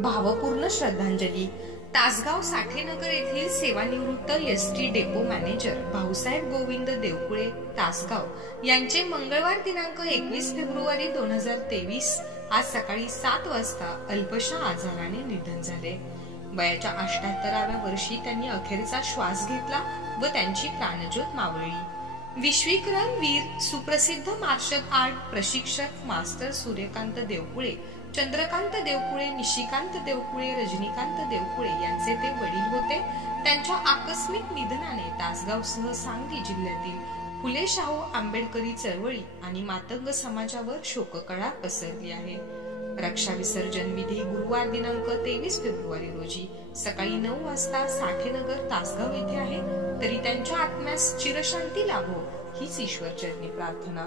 भावपूर्ण श्रद्धांजली. तासगाव साठेनगर येथील सेवानिवृत्त ST depot manager Bhausaheb Govind Deokule Tasgaon यांचे मंगळवार दिनांक 21 फेब्रुवारी 2023 आज सकाळी 7 वाजता अल्पशा आजाराने निधन झाले. वयाच्या 78व्या वर्षी त्यांनी अखेरचा श्वास घेतला व त्यांची प्राणज्योत मावळली. विश्विक्रम वीर, सुप्रसिद्ध मार्शल आर्ट प्रशिक्षक मास्टर सूर्यकांत देवकुळे, चंद्रकांत देवकुळे, निशिकांत देवकुळे, रजनीकांत देवकुळे यांचे ते वडील होते. त्यांच्या आकस्मिक निधनाने तासगावसह सांगली जिल्ह्यातील फुले शाहू आंबेडकरी चळवळी आणि मातंग समाजावर शोककळा पसरली आहे. रक्षा विसर्जन विधी गुरुवार दिनांक 23 फेब्रुवारी रोजी सकाळी 9 वाजता साठेनगर तासगाव येथे आहे. तरी त्यांच्या आत्म्यास चिरशांती लाभो हीच ईश्वरचरणी प्रार्थना.